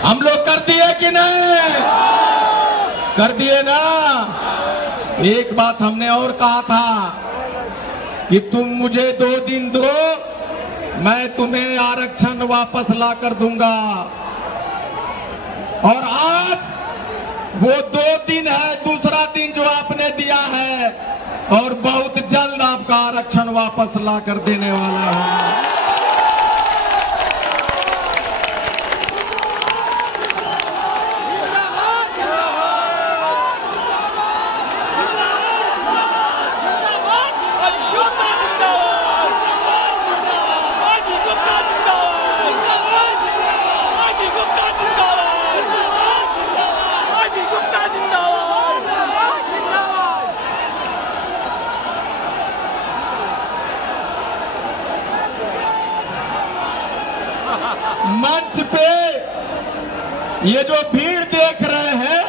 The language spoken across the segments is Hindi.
हम लोग कर दिए कि नहीं? कर दिए ना। एक बात हमने और कहा था कि तुम मुझे 2 दिन दो, मैं तुम्हें आरक्षण वापस ला कर दूंगा। और आज वो 2 दिन है, दूसरा दिन जो आपने दिया है, और बहुत जल्द आपका आरक्षण वापस ला कर देने वाला है। मंच पे ये जो भीड़ देख रहे हैं,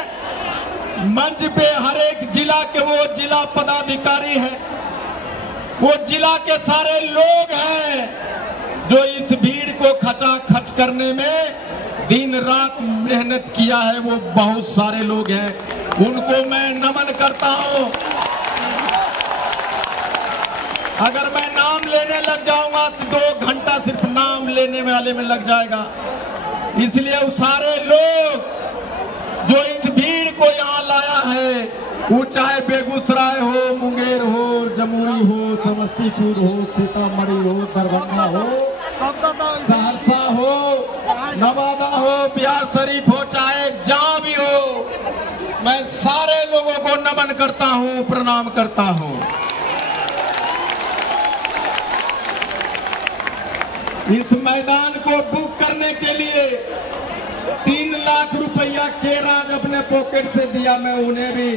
मंच पे हर एक जिला के वो जिला पदाधिकारी हैं, वो जिला के सारे लोग हैं जो इस भीड़ को खचाखच करने में दिन रात मेहनत किया है। वो बहुत सारे लोग हैं, उनको मैं नमन करता हूं। अगर मैं नाम लेने लग जाऊंगा तो 2 घंटा सिर्फ नाम लेने वाले में लग जाएगा। इसलिए वो सारे लोग जो इस भीड़ को यहाँ लाया है, वो चाहे बेगूसराय हो, मुंगेर हो, जमुई हो, समस्तीपुर हो, सीतामढ़ी हो, दरभंगा हो, सहरसा हो, नवादा हो, बिहार शरीफ हो, चाहे जहाँ भी हो, मैं सारे लोगों को नमन करता हूँ, प्रणाम करता हूँ। इस मैदान को बुक करने के लिए 3 लाख रुपया के राज अपने पॉकेट से दिया। मैं उन्हें भी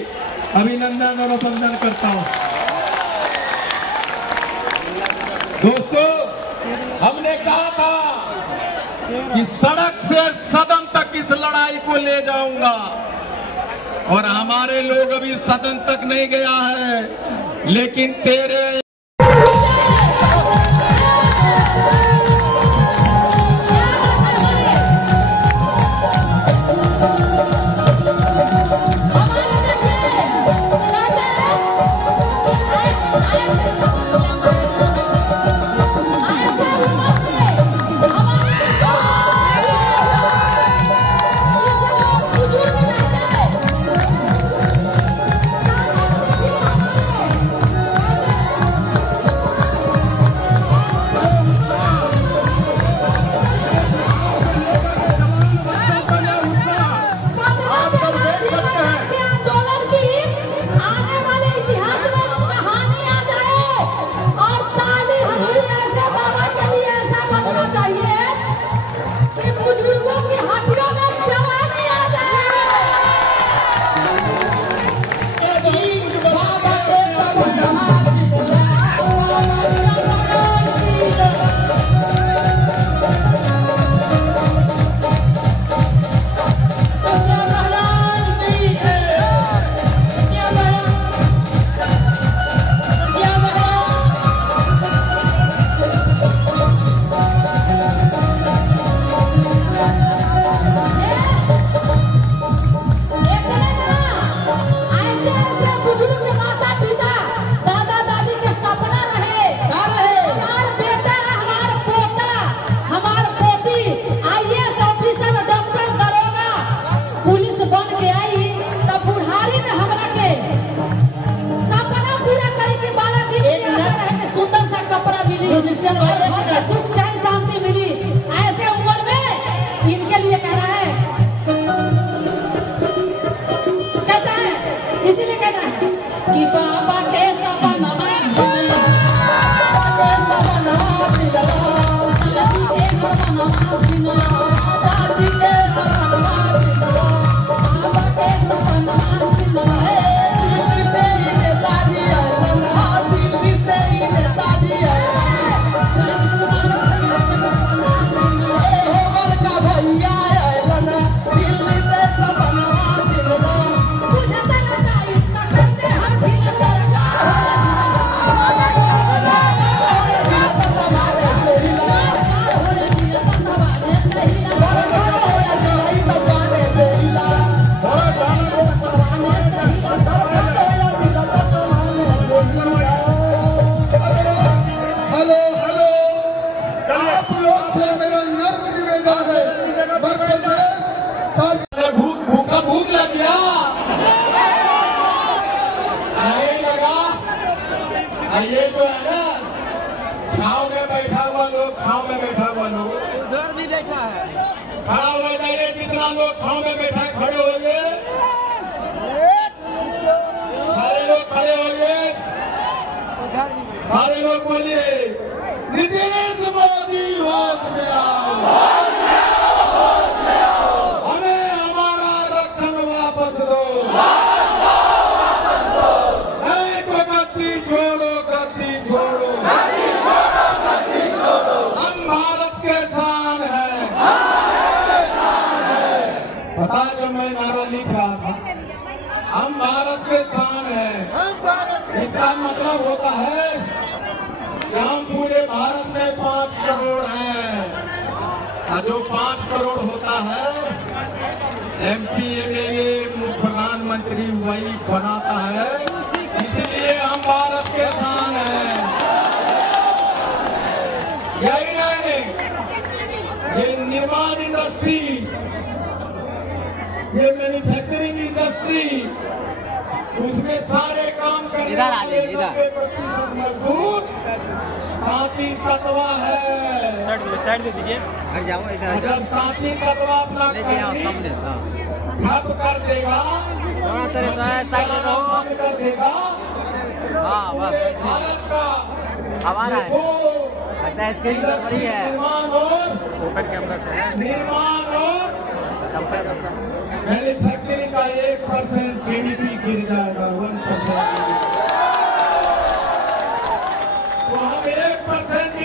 अभिनंदन और अभिनंदन करता हूं। दोस्तों, हमने कहा था कि सड़क से सदन तक इस लड़ाई को ले जाऊंगा, और हमारे लोग अभी सदन तक नहीं गया है, लेकिन तेरे सुख चैन शांति मिली। ऐसे उम्र में इनके लिए कहना है, कहता है, इसीलिए कहना है कि बाबा के सपना भूख लग गया लगा। ये जो है ना, छाव में बैठा हुआ लोग, छाव में बैठा हुआ लोग उधर भी बैठा है, खड़ा हुआ जाइए। जितना लोग छाव में बैठा है खड़े होंगे, सारे लोग खड़े होंगे, सारे लोग बोलिए नीतीश मोदी होश में आओ, होश में आओ, होश में आओ, हमें हमारा आरक्षण वापस दो, वापस दो, नहीं तो गद्दी छोड़ो, गद्दी छोड़ो, गद्दी छोड़ो, गद्दी छोड़ो, हम भारत के शान हैं, शान है। पता है, जब मैं नारा लिख रहा था, हम भारत के शान हैं, इसका मतलब होता है कि हम पूरे भारत में 5 करोड़ हैं, और जो 5 करोड़ होता है MP MLA प्रधानमंत्री वही बनाता है, इसलिए हम भारत के शान हैं। यही नहीं, ये निर्माण इंडस्ट्री, ये मैन्युफैक्चरिंग इंडस्ट्री, उसमें सारे काम करने वाले 90% मजदूर तांती तत्वा है। साइड दे दीजिए, हट जाओ, इधर आ जाओ। तांती तत्वा अपना सामने ठप कर देगा, थोड़ा साइड में रहो, बंद कर देगा। हाँ बस, भारत का हमारा है, लगता है स्क्रीन पर बड़ी है, निर्माण और ओपन कैमरा से है, निर्माण और मैन्युफैक्चरिंग का 1% GDP गिर जाएगा, 1%। तो हम 1%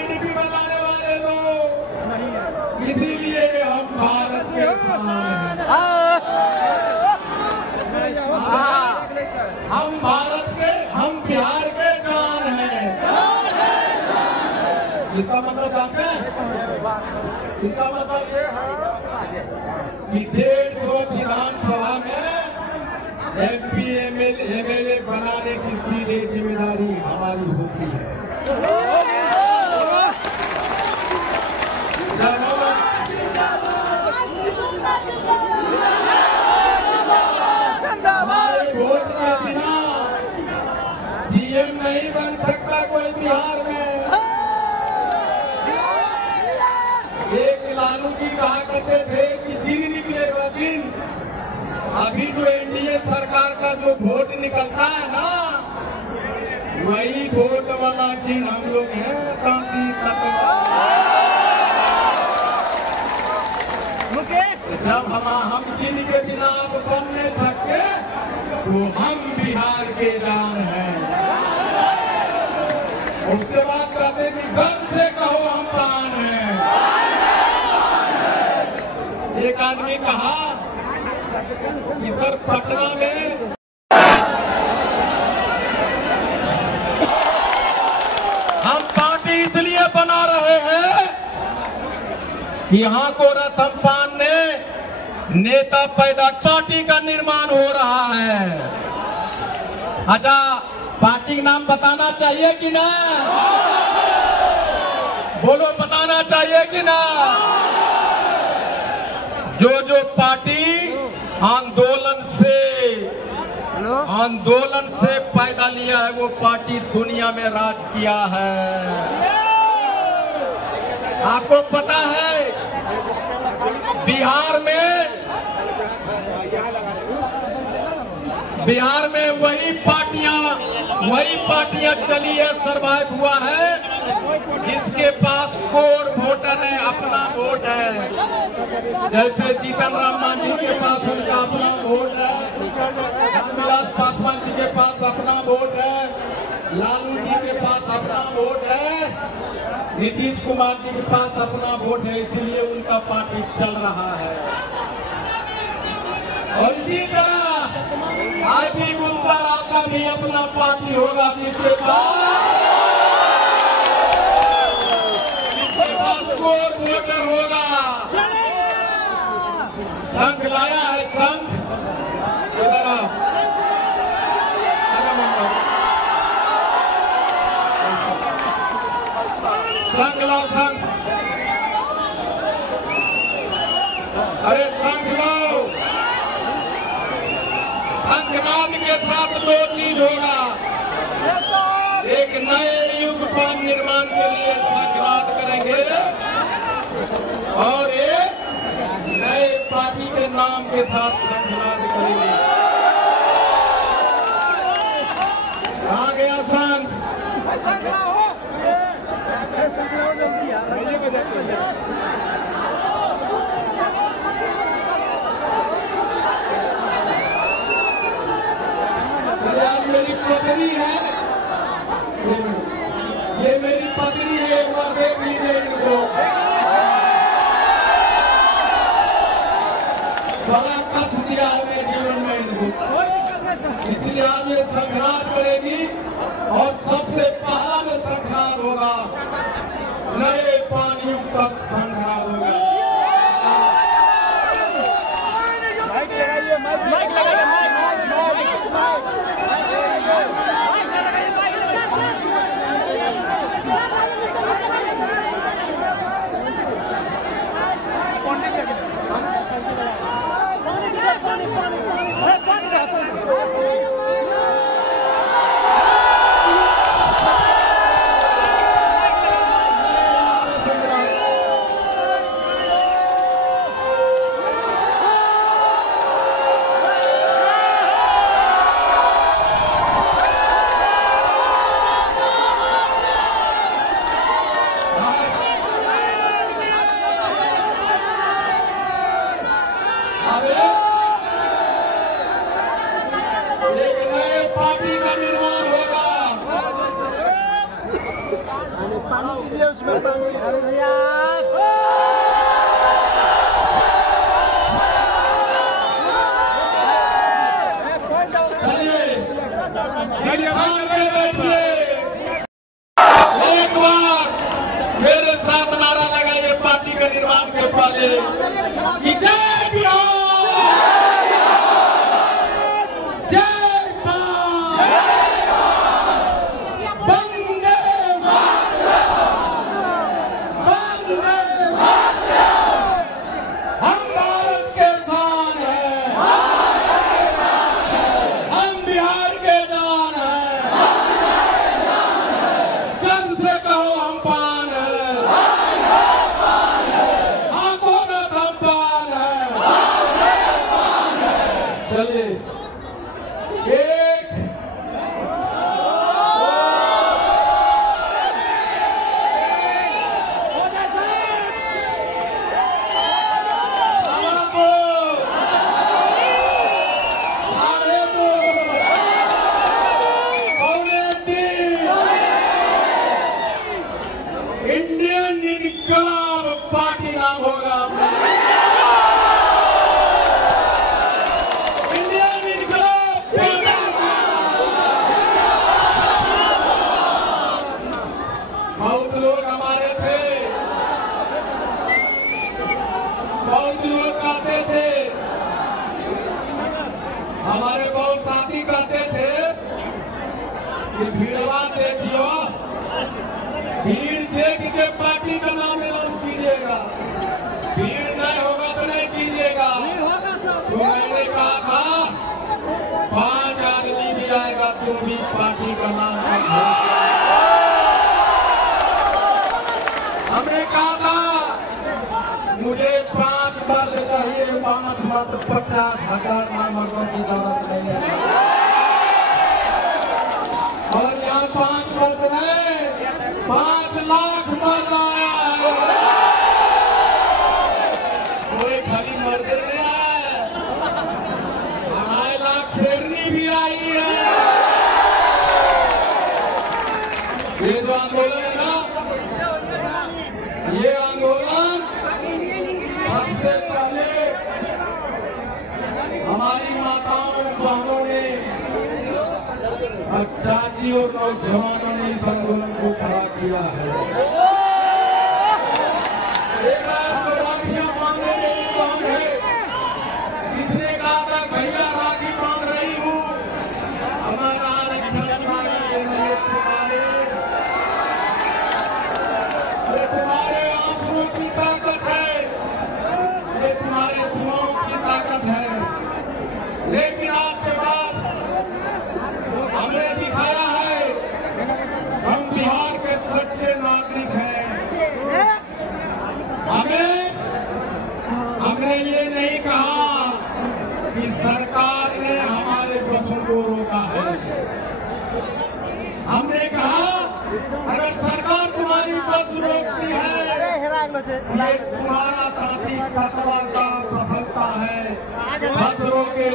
इसका मतलब जानते हैं? इसका मतलब ये है कि 150 विधानसभा में MP MLA बनाने की सीधे जिम्मेदारी हमारी होती है। हमारे वोट के बिना CM नहीं बन सकता कोई बिहार में। एक लालू जी कहा करते थे कि दिन निकलेगा दिन। अभी जो NDA सरकार का जो वोट निकलता है ना, वही वोट वाला चिन्ह हम लोग हैं। क्रांति जब हम जिनके बिना आप बन नहीं सकते तो हम बिहार के जान हैं। उसके बाद कहते कि गर्व से कहो हम प्राण हैं। एक आदमी कहा कि सर पटना में हम पार्टी इसलिए बना रहे हैं कि यहाँ को रतनपाल ने नेता पैदा, पार्टी का निर्माण हो रहा है। अच्छा, पार्टी का नाम बताना चाहिए कि ना? बोलो, बताना चाहिए कि ना? जो पार्टी आंदोलन से पैदा लिया है, वो पार्टी दुनिया में राज किया है। आपको पता है बिहार में वही पार्टियां चली है, सरवाइव हुआ है, जिसके पास कोर वोटर है, अपना वोट है। जैसे जीतन राम मांझी के पास उनका अपना वोट है, रामविलास पासवान जी के पास अपना वोट है, लालू जी के पास अपना वोट है, नीतीश कुमार जी के पास अपना वोट है। इसलिए उनका पार्टी चल रहा है। और इसी तरह IP गुप्ता राव का भी अपना पार्टी होगा, जिसके पास कोर वोटर होगा। संघ लाया है, संघ इधर आओ। संघ लाओ, संघ। अरे संघ लाओ। संघनाद के साथ दो चीज होगा। एक नए युग का निर्माण के लिए संघनाद करेंगे और एक नए पार्टी के नाम के साथ संघनाद करेंगे। कहाँ गया संघ? मेरी पत्नी है, ये मेरी पत्नी है, एक बार देख लीजिए इनको। बड़ा कष्ट दिया है मेरे जीवन में इनको, इसलिए आज ये संघर्ष करेगी और सबसे पहला जो संघर्ष होगा, नए पानियों का संघर्ष होगा। पानी दीजिए उसमें पानी। एक बार साथ नारा लगाइए पार्टी के निर्माण के पहले कि जय बिहार, जय मां, वंदे मातरम, वंदे मातरम। हम भारत के शान हैं, हम बिहार के जान हैं, जग से कहो हम पान हैं, आंखों में धमपान है। चलिए एक इंडियन इनकलाब पार्टी नाम होगा। इंडियन इनकलाब बहुत लोग हमारे थे, बहुत लोग कहते थे, हमारे बहुत साथी कहते थे कि भीड़वा देखियो, भीड़ देख के पार्टी का नाम अनाउंस कीजिएगा, भीड़ नहीं होगा तो नहीं कीजिएगा। तो मैंने कहा था 5 आदमी भी आएगा तो भी पार्टी का नाम हमने कहा था मुझे 5 मर्द चाहिए, 5 मर्द 50,000 नामकों की जरूरत नहीं है। और यहाँ 5 मर्द नहीं 5 लाख मर्द आया है। कोई खाली मर्द नहीं है, 2.5 लाख शेरनी भी आई है। ये जो आंदोलन है ना, ये आंदोलन सबसे पहले हमारी माताओं और बहनों ने और चाची और नौजवानों ने इस आंदोलन को खड़ा किया है। एक रात को राखियां बांधने में कौन है, किसने कहा था भैया राखी बांध रही हूँ, हमारा आरक्षण तुम्हारे आंसुओं की ताकत है, ये तुम्हारे दुआओं की ताकत है। लेकिन आज के बाद हमने दिखाया है हम बिहार के सच्चे नागरिक हैं। हमने ये नहीं कहा कि सरकार ने हमारे बसों को रोका है। हमने कहा अगर सरकार तुम्हारी बस रोकती है ये तुम्हारा तांत्रिक तत्वा का सफलता है। बस रोके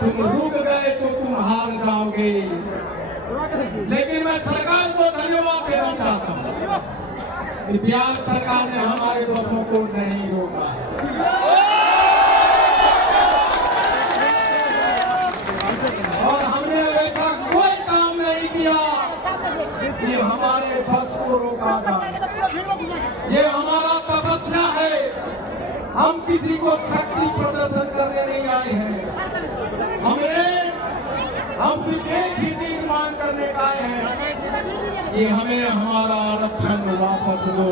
तुम रुक गए तो तुम हार जाओगे। लेकिन मैं सरकार को धन्यवाद देना चाहता हूँ कि बिहार सरकार ने हमारे बसों को नहीं रोका है और हमने ऐसा कोई काम नहीं किया कि हमारे बस को रोका जाए। ये हमारा तपस्या है, हम किसी को शक्ति प्रदर्शन करने नहीं आए हैं। हम सिर्फ एक ही चीज मांग करने का आए हैं कि हमें हमारा आरक्षण वापस दो।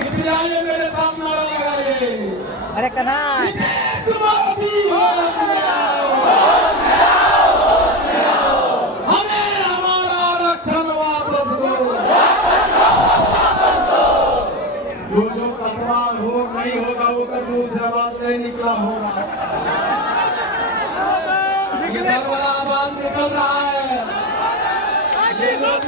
इसलिए आइए मेरे सामने नारा लगाइए, अरे कन्हा हमें हमारा आरक्षण वापस दो। जो तकरार हो नहीं होगा वो तो मुंह से आवाज नहीं निकला होगा, इधर वाला आवाज निकल रहा है। ये लोग